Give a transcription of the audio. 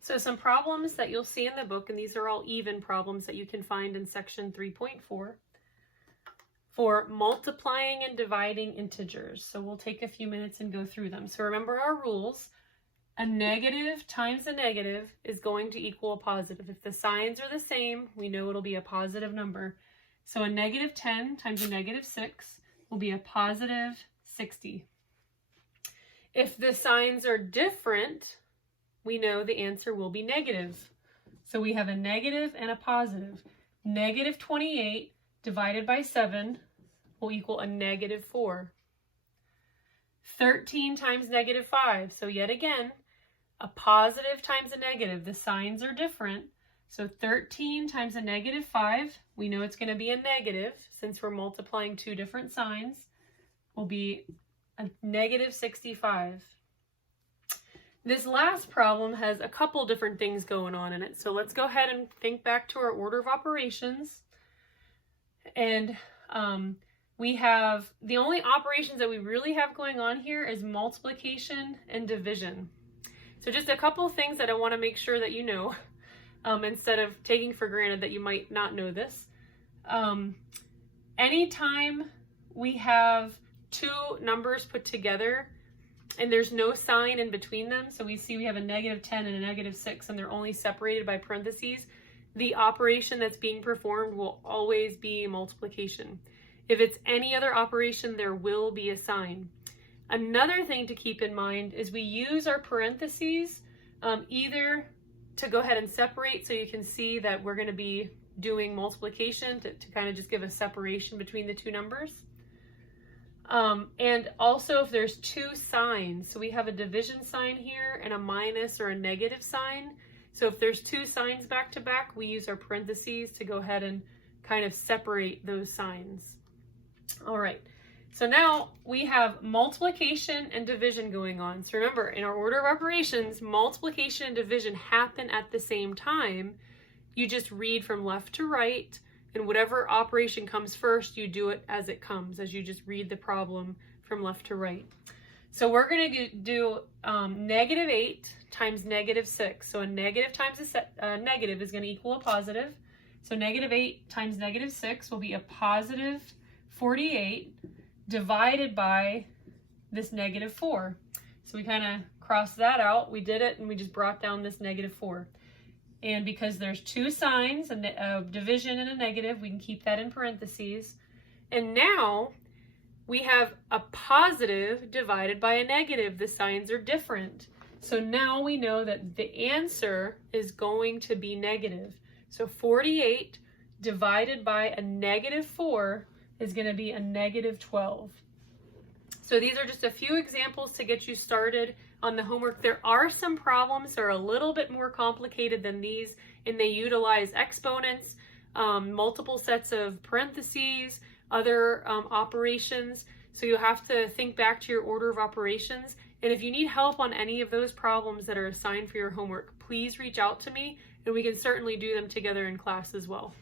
So some problems that you'll see in the book, and these are all even problems that you can find in section 3.4 for multiplying and dividing integers. So we'll take a few minutes and go through them. So remember our rules. A negative times a negative is going to equal a positive. If the signs are the same, we know it'll be a positive number. So a negative 10 times a negative 6 will be a positive 60. If the signs are different, we know the answer will be negative. So we have a negative and a positive. Negative 28 divided by 7 will equal a negative 4. 13 times negative 5. So yet again, a positive times a negative. The signs are different. So 13 times a negative 5, we know it's going to be a negative since we're multiplying two different signs, will be a negative 65. This last problem has a couple different things going on in it. So let's go ahead and think back to our order of operations. And we have, the only operations that we really have going on here is multiplication and division. So just a couple of things that I want to make sure that you know, instead of taking for granted that you might not know this. Anytime we have two numbers put together and there's no sign in between them, so we see we have a negative 10 and a negative 6 and they're only separated by parentheses, the operation that's being performed will always be multiplication. If it's any other operation, there will be a sign. Another thing to keep in mind is we use our parentheses either to go ahead and separate so you can see that we're going to be doing multiplication to kind of just give a separation between the two numbers. And also if there's two signs, so we have a division sign here and a minus or a negative sign. So if there's two signs back to back, we use our parentheses to go ahead and kind of separate those signs. All right. So now we have multiplication and division going on. So remember, in our order of operations, multiplication and division happen at the same time. You just read from left to right, and whatever operation comes first, you do it as it comes, as you just read the problem from left to right. So we're going to do negative 8 times negative 6. So a negative times a negative is going to equal a positive. So negative 8 times negative 6 will be a positive 48. Divided by this negative 4. So we kind of crossed that out. We did it and we just brought down this negative 4. And because there's two signs, a division and a negative, we can keep that in parentheses. And now we have a positive divided by a negative. The signs are different. So now we know that the answer is going to be negative. So 48 divided by a negative 4 is going to be a negative 12. So these are just a few examples to get you started on the homework. There are some problems that are a little bit more complicated than these, and they utilize exponents, multiple sets of parentheses, other operations. So you'll have to think back to your order of operations. And if you need help on any of those problems that are assigned for your homework, please reach out to me, and we can certainly do them together in class as well.